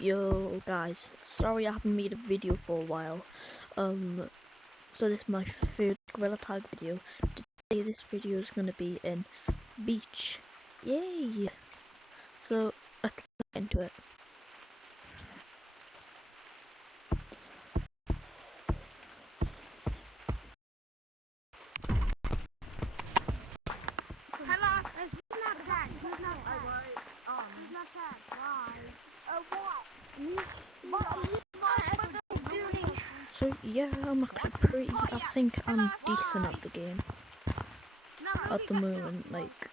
Yo guys, sorry I haven't made a video for a while. So this is my third Gorilla Tag video. Today this video is gonna be in beach. Yay! So let's get into it. So yeah, I'm actually pretty, I think I'm decent at the game. At the moment, like,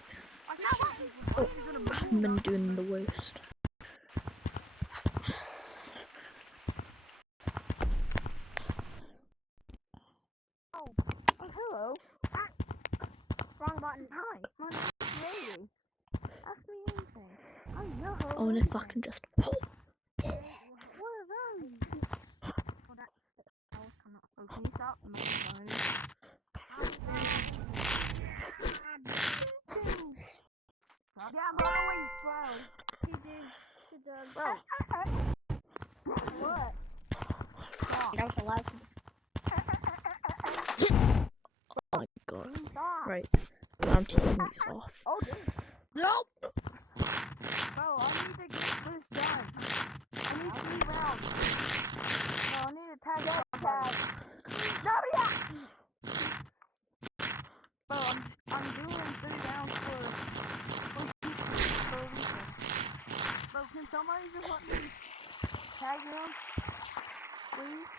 I haven't been doing the worst. Oh, hello. Wrong button. Hi, my name is Lily. Ask me anything. I know. Oh, and if I can just... What are those? Well, that was coming up. Oh, can you stop? I'm not going to. Yeah, I'm always slow. She does. Bro. What? That was a lot. Oh my god. Right, I'm taking this off. Oh, dude. Nope! Bro, I need to get this done. I need 3 rounds. Bro, I need to tag tag. No, yeah! Bro, I'm doing 3 rounds for Bro, can somebody just let me tag him? Please?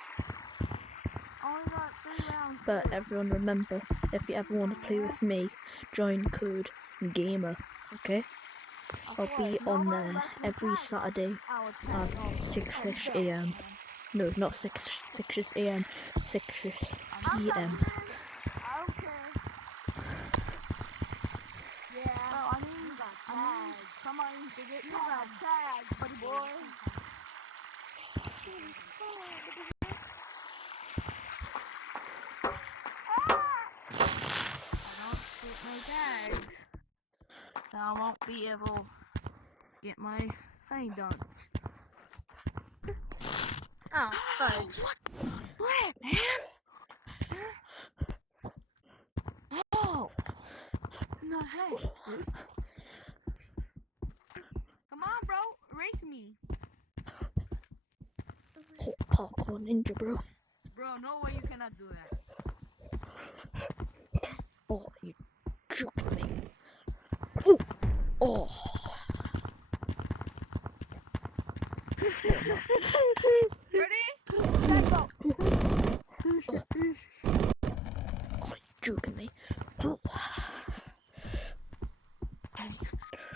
I only got 3 rounds. But everyone remember, if you ever want to play with me, join code GAMER, okay? I'll be on there every Saturday at 6ish AM. No, not 6ish AM, 6ish PM. Yeah. Oh, I need somebody to get me that tag, buddy boy. I don't get my tags, so I won't be able to get my thing done. Oh, fudge. What, man? Oh! No, hey. Come on, bro. Race me. Oh, parkour ninja, bro. Bro, no way you cannot do that. Oh, you joking me. Oh! Oh! Ready? Set, go. Oh, you joking me. Oh.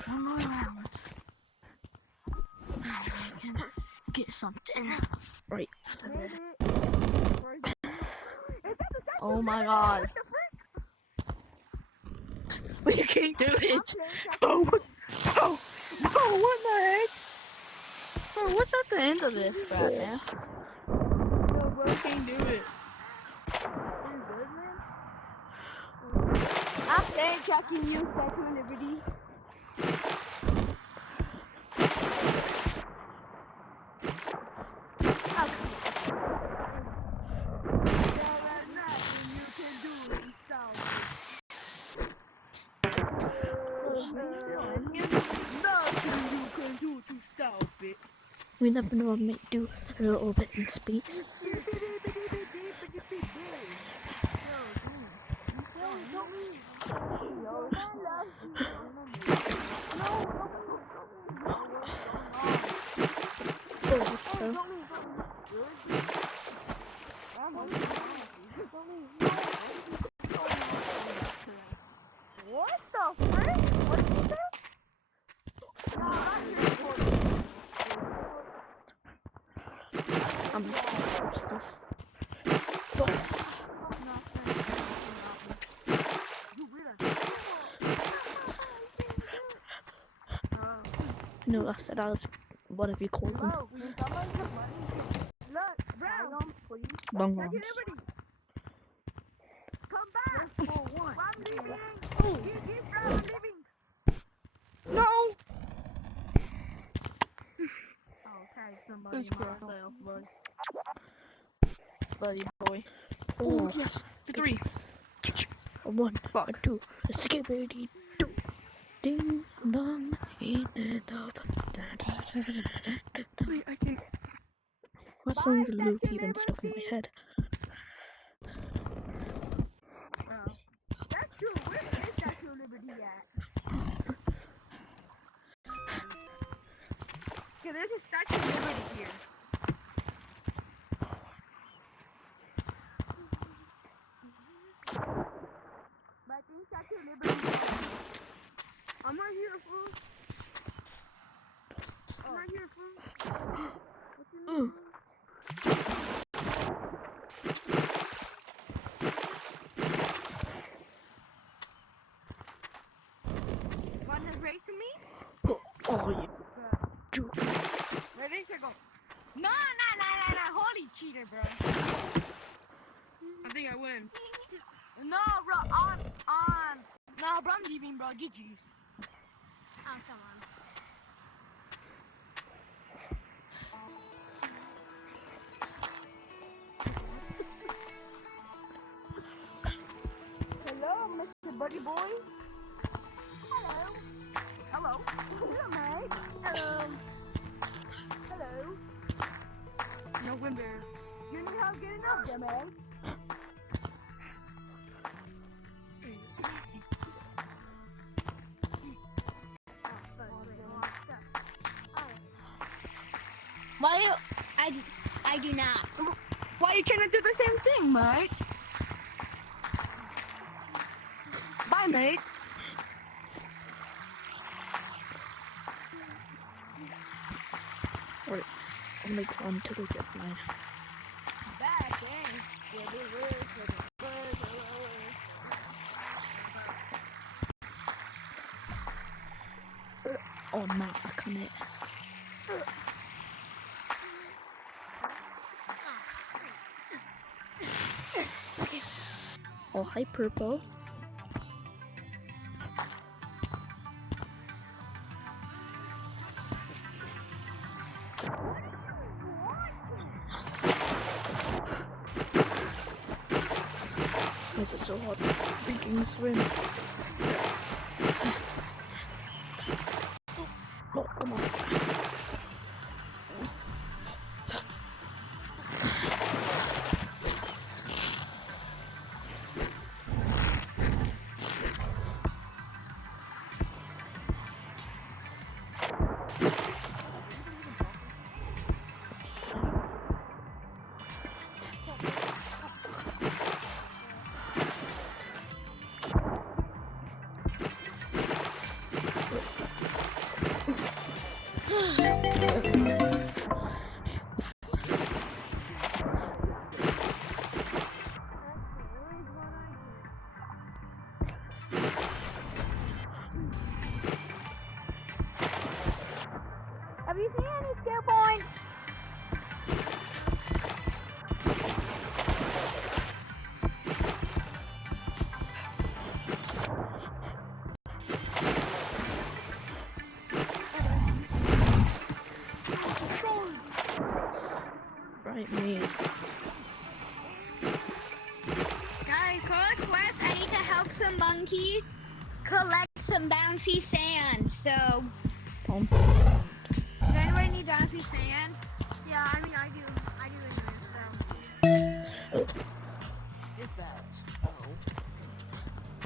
One more round. I can get something. Right. Oh my god. But you can't do it. Oh, oh, oh, what the heck? Bro, what's at the end of this crap, man? No, bro, I can't do it. I'm staying tracking you, Statue of Liberty. We never know, I might do a little bit in space. What the frick? What did you say? I'm using crystals. No, I said I was, whatever you call them. Long arms. Come back! I'm leaving! I'm leaving! No! Okay. tag somebody Let's go. myself, buddy. Buddy boy. Oh, Oh, yes. The 3. a one, a Fuck. two, a skibbity doo. Ding dong, in the dove. Wait, I can. What song's Luke even stuck in my head? Oh. That's true. Where is Statue of Liberty at? Okay, there's a Statue of Liberty here. But I think Statue of Liberty. I'm right here, fool. I'm right here, fool. What's your name? Want to race with me? Oh, you joke. Where did it go? No, holy cheater, bro. I think I win. No, bro, no, bro, I'm leaving, bro. GG's. Oh, come on. Hello, Mr. Buddy Boy. Hello. Hello. Hello, mate. Hello. No win there. You need help getting up there, man. Why I do not. Why you cannot do the same thing, mate? Bye, mate. Right, I'm gonna go on to the zip line. Back in. Oh, no, I can't. Oh, hi, Purple. Why is it so hard to freaking swim? No, come on. Have you seen any skill points? Right, me. Guys, quick quest. I need to help some monkeys collect some bouncy sand. So, Bouncy sand. does anybody need bouncy sand? Yeah, I mean, I do anyway, so. Is that? Oh.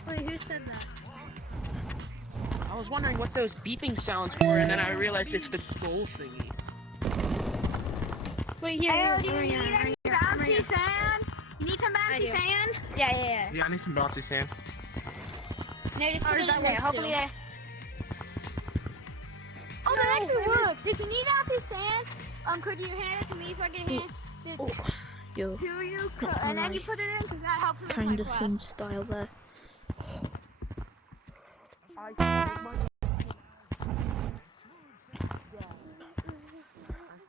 Wait, who said that? I was wondering what those beeping sounds were, and then I realized it's the goal thingy. Wait, here. Hey, Do you need any bouncy sand? You need some bouncy sand? Yeah. Yeah, I need some bouncy sand. No, just How put does it that in work? there. Hopefully, Hopefully, Oh, that actually works. If you need bouncy sand, could you hand it to me so I can hand it Oh, yo, to you? not And then gonna you lie. put it in because that helps with my Kinda class. same style there. I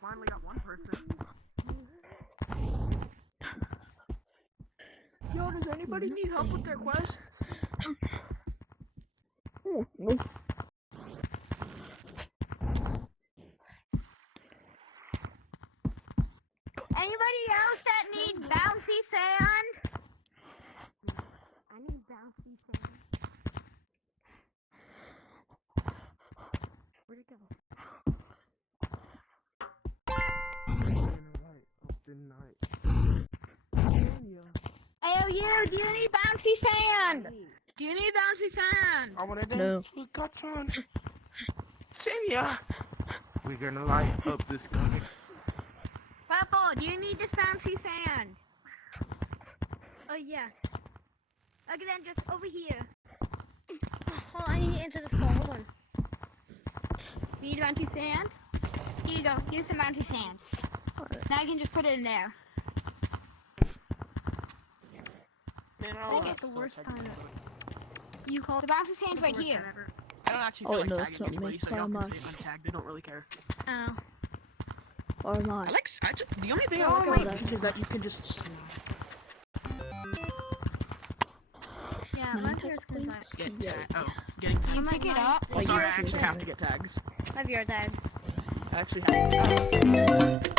finally got one person. Yo, does anybody need help with their quests? Oh, no. Anybody else that needs bouncy sand? I need bouncy sand. Where'd it go? Hey, you, do you need bouncy sand? Do you need bouncy sand? I want to No. dance with Cotton. Senior. We're gonna light up the sky. Purple, do you need this bouncy sand? Oh, yeah. Okay, then just over here. Oh, I need to enter the skull. Hold on. Need bouncy sand? Here you go. Here's some bouncy sand. Now I can just put it in there. Man, I get the worst time ever. You call the bouncy sand's right here. I don't actually Oh, feel like no, tagging it's not me. anybody, so Why y'all am can I? stay untagged. They don't really care. Oh. Or am I? The only thing I Oh like my about Beach is that you can just Yeah, Nine my tag hair's gonna die. points? get Yeah. tagged. Oh, getting Can you tagged. pick it up? Oh, Sorry, I yeah, actually yeah. have to get tags. Have your dad. I actually have to get tags.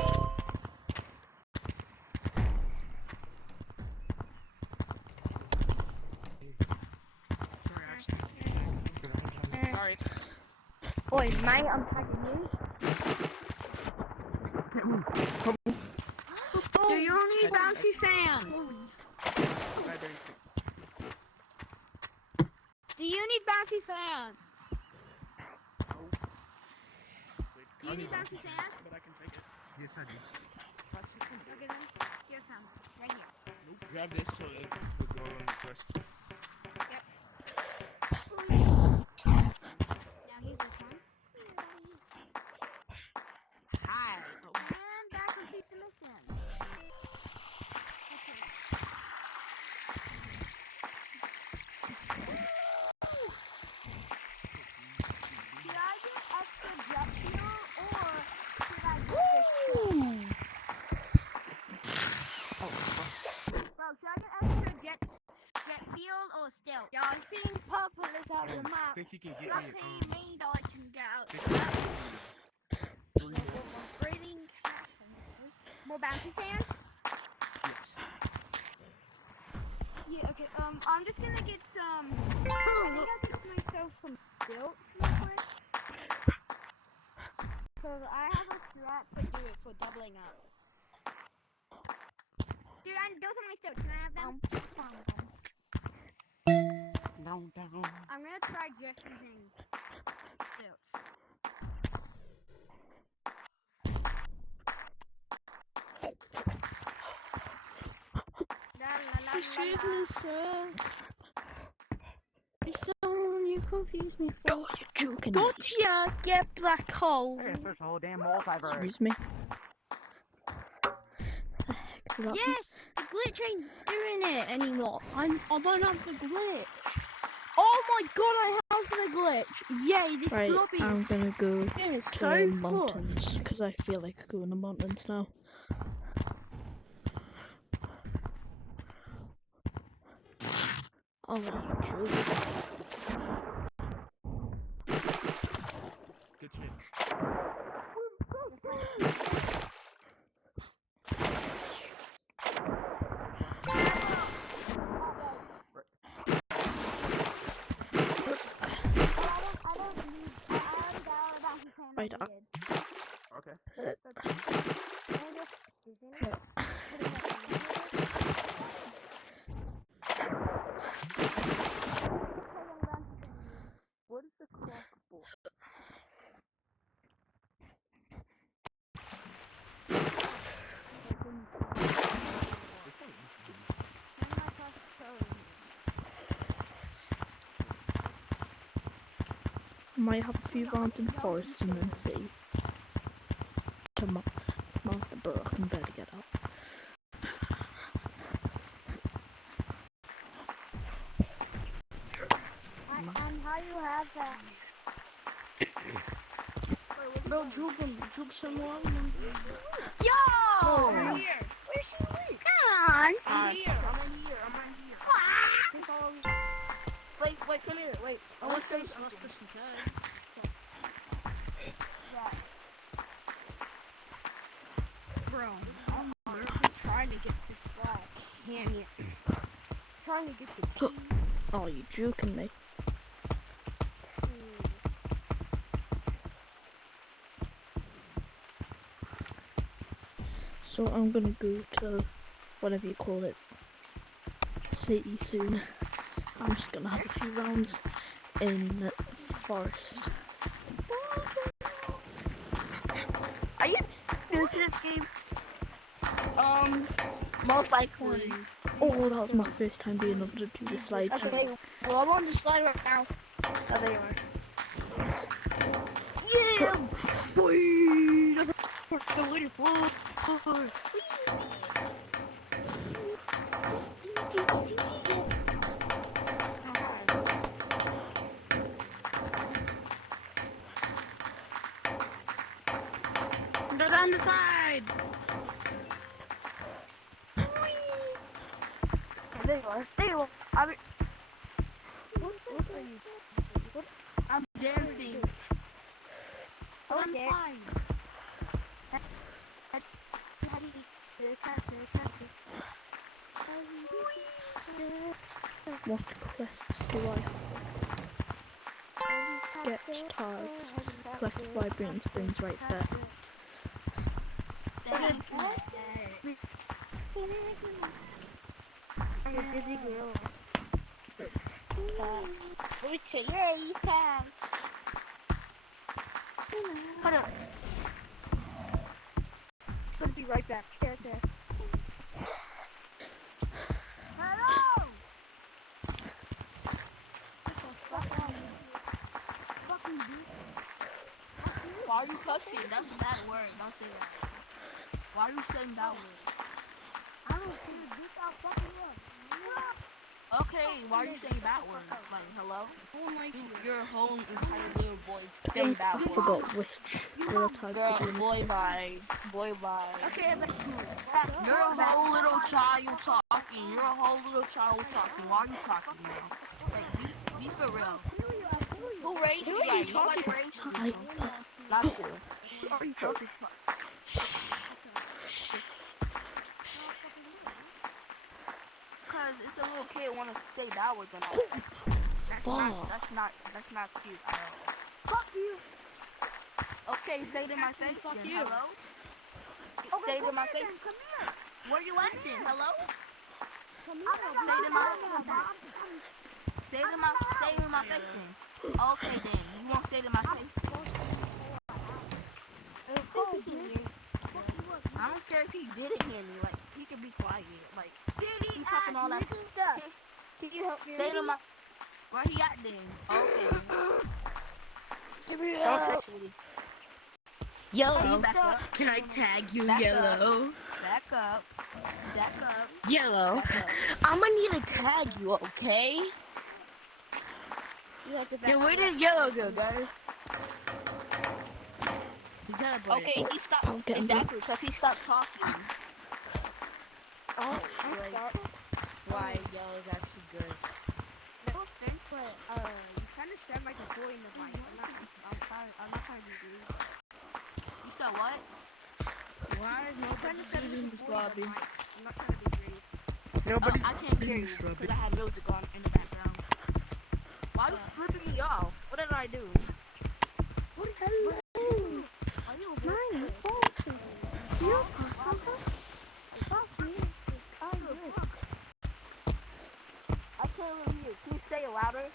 Sorry, I actually have to get tags. Sorry. Oi, mate, I'm tagging you. Do you need bouncy sand? Do you need bouncy sand? Do you need bouncy sand? But I can take it. Yes, I do. Okay then, here's some, right here. Nope. Grab this so it will go on first. Now here's this one. Hi. Oh. And that completes the mission. Okay. Should I get extra jet fuel or should I get this? Bro, should I get extra jet fuel or still? Yeah, I think purple is out of the map. Think you can get Lucky me, me that I can get out. Three more. Breathing more bouncy sand? Yes. Yeah, okay, I'm just gonna get some. I think I'll get myself some built real quick. Cause I have a strat to do it for doubling up. Dude, those are my stilts. Can I have them? Down, down. I'm gonna try just using stilts. Excuse me, sir. You confused me for. Oh, you're joking. Gotcha! Get black hole. There's a whole damn multiverse. Excuse me. The heck is that? Yes, the glitch ain't doing it anymore. I don't have the glitch. Oh my god, I have the glitch. Yay, this Right, lobby I'm gonna go is to so the fun. mountains because I feel like going to mountains now. Oh, what are you joking? Good shit. Right, Okay. What is the clock for? might have a few rounds in the forest and then see. To Mount but I can barely get out. And how you have that? Bro, juke some more. Yo! I'm here. Come on! I'm in here. Wait, come here. Wait. I want to say something. Bro. can here. Trying to get you. Oh, you joking me? So I'm gonna go to whatever you call it, city soon. I'm just gonna have a few rounds in forest. Are you new to this game? Most likely. Oh, that was my first time being able to do the slide jump. Okay, well, I'm on the slide right now. Oh, there you are. Yeah! Boy, that's the way to fly. They're on the side. There you are. There you are. I mean, what are you? I'm dancing. I'm Okay. fine. What quests do I have? Get tags. Collect vibrant spins right there. I'm a dizzy girl. Yay, time. Hold on. Gonna be right back. There. Hello! Why are you cussing? That's a bad word. Don't say that. Why are you saying that word? I don't see a dick out fucking up. Okay, why are you saying bad words? Like, hello? Your whole entire little boy saying Guys, bad I words. forgot which gorilla tag Girl, video boy this is. bye. Boy bye. Okay, that's cool. You're a whole little child talking. You're a whole little child talking. Why are you talking now? Like, be for real. Who raised you? Like, nobody raised I, you. Not you. Are you talking? Because it's a little kid want to say that word and all. fuck. That's not cute at all. Fuck you. Okay, say it in my face. Fuck then. you. Hello? Okay, Say it in my face. come here. Where you at then? Hello? Come Say it in my Say it in my face then. Okay then. You won't say it in my face? I don't care if he didn't hear me. Like, he can be quiet. Like, he talking all that stuff. Can you help me? Say it in my... Where he at then? Okay. Don't touch me. Yellow. Back up. Can I tag you, Back Yellow? Back up. Back up. Yellow. Back up. I'm gonna need to tag you, okay? You have to back Yeah, where did Yellow go, guys? He teleported. Okay, he stopped. Don't get him back. Exactly, because he stopped talking. Oh, Why Yellow's actually good. no offense, but you kind of sound like a boy in the mic. I'm not trying to be rude. You said what? Why is nobody in this lobby? I'm not trying to be rude. Nobody. I can't hear you because I have music on in the background. Why are you flipping me off? What did I do? What the hell? Are you a mine? It's false. You don't post something? Post me. I can't really hear. Can you say it louder?